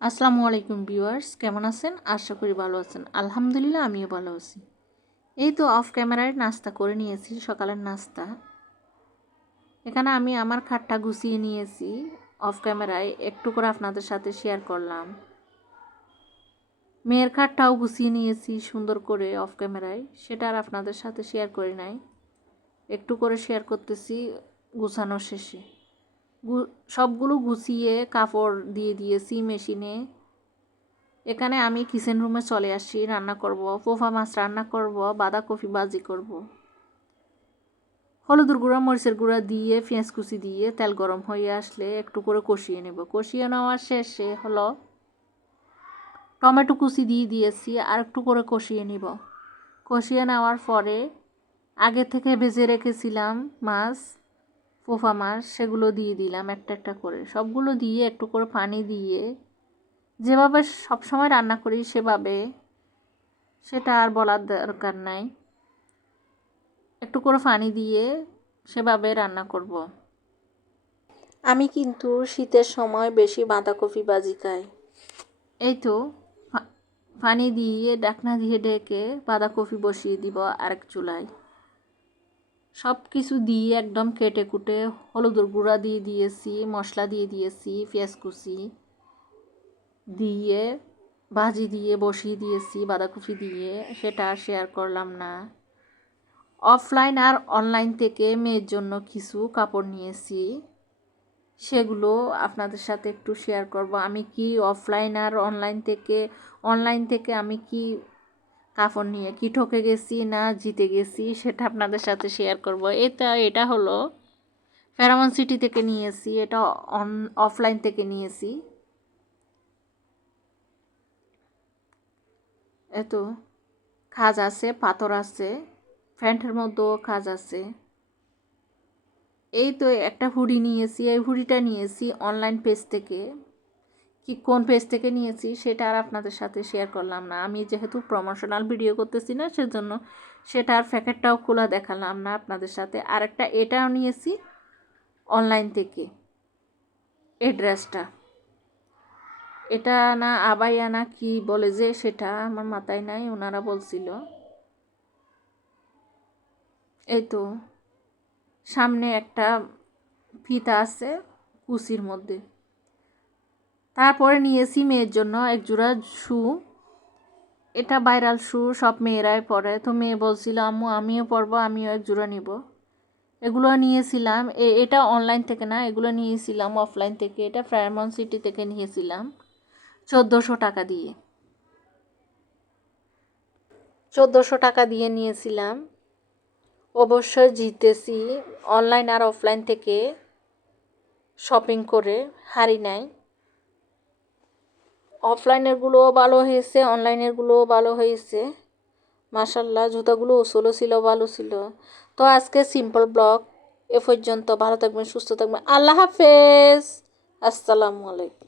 আসসালামু আলাইকুম ভিউয়ার্স, কেমন আছেন? আশা করি ভালো আছেন। আলহামদুলিল্লাহ আমিও ভালো আছি। এই তো অফ ক্যামেরায় নাস্তা করে নিয়েছি, সকালের নাস্তা। এখানে আমি আমার খাটটা গুছিয়ে নিয়েছি, অফ ক্যামেরায় একটু করে আপনাদের সাথে শেয়ার করলাম। মেয়ের খাটটাও গুছিয়ে নিয়েছি সুন্দর করে অফ ক্যামেরায়, সেটা আর আপনাদের সাথে শেয়ার করি নাই, একটু করে শেয়ার করতেছি গুছানো শেষে। সবগুলো গুছিয়ে কাপড় দিয়ে দিয়েছি মেশিনে। এখানে আমি কিচেন রুমে চলে আসি, রান্না করব, পোফা মাছ রান্না করব, বাঁধাকপি ভাজি করব। হলুদের গুঁড়া মরিচের গুঁড়া দিয়ে পেঁয়াজ কুচি দিয়ে তেল গরম হয়ে আসলে একটু করে কষিয়ে নেব। কষিয়ে নেওয়ার শেষে হলো টমেটো কুচি দিয়ে দিয়েছি, আর একটু করে কষিয়ে নিব। কষিয়ে নেওয়ার পরে আগে থেকে ভেজে রেখেছিলাম মাছ, পোফা মাছ, সেগুলো দিয়ে দিলাম একটা একটা করে। সবগুলো দিয়ে একটু করে পানি দিয়ে যেভাবে সবসময় রান্না করি সেভাবে, সেটা আর বলার দরকার নাই। একটু করে পানি দিয়ে সেভাবে রান্না করব। আমি কিন্তু শীতের সময় বেশি বাঁধাকপি ভাজি খাই। এই তো পানি দিয়ে ঢাকনা দিয়ে ঢেকে বাঁধাকপি বসিয়ে দিব আরেক চুলায়। সব কিছু দিয়ে একদম কেটে কুটে হলুদের গুঁড়া দিয়ে দিয়েছি, মশলা দিয়ে দিয়েছি, পেঁয়াজ কুচি দিয়ে ভাজি দিয়ে বসিয়ে দিয়েছি বাঁধাকপি দিয়ে, সেটা আর শেয়ার করলাম না। অফলাইন আর অনলাইন থেকে মেয়ের জন্য কিছু কাপড় নিয়েছি, সেগুলো আপনাদের সাথে একটু শেয়ার করব। আমি কি অফলাইন আর অনলাইন থেকে আমি কি কাপড় নিয়ে কি ঠকে গেছি না জিতে গেছি, সেটা আপনাদের সাথে শেয়ার করব। এটা হলো ফেরামন সিটি থেকে নিয়েছি, এটা অফলাইন থেকে নিয়েছি। এত কাজ আছে, পাথর আছে, প্যান্টের মধ্যেও কাজ আছে। এই তো একটা হুডি নিয়েছি, এই হুডিটা নিয়েছি অনলাইন পেজ থেকে। কি কোন পেজ থেকে নিয়েছি সেটা আর আপনাদের সাথে শেয়ার করলাম না। আমি যেহেতু প্রমোশনাল ভিডিও করতেছি না, সেজন্য সেটা আর প্যাকেটটাও খোলা দেখালাম না আপনাদের সাথে। আর একটা এটাও নিয়েছি অনলাইন থেকে, এই ড্রেসটা। এটা না আবাইয়া না কি বলে যে, সেটা আমার মাথায় নাই, ওনারা বলছিল। এই তো সামনে একটা ফিতা আছে কুচির মধ্যে। তারপরে নিয়েছি মেয়ের জন্য এক জোড়া শু। এটা ভাইরাল শু, সব মেয়েরাই পরে। তো মেয়ে বলছিল আম্মু আমিও পরবো, আমিও এক জোড়া নিব। এগুলো নিয়েছিলাম, এটা অনলাইন থেকে না, এগুলো নিয়েছিলাম অফলাইন থেকে। এটা ফেয়ারমন সিটি থেকে নিয়েছিলাম 1400 টাকা দিয়ে। 1400 টাকা দিয়ে নিয়েছিলাম। অবশ্যই জিতেছি অনলাইন আর অফলাইন থেকে শপিং করে, হারি নাই। অফলাইনেরগুলোও ভালো হয়েছে, অনলাইনেরগুলোও ভালো হয়েছে। মাশাল্লাহ, জুতাগুলো ওসলও ছিল, ভালো ছিল। তো আজকে সিম্পল ব্লগ এ পর্যন্ত। ভালো থাকবেন, সুস্থ থাকবেন। আল্লাহ হাফেজ, আসসালামু আলাইকুম।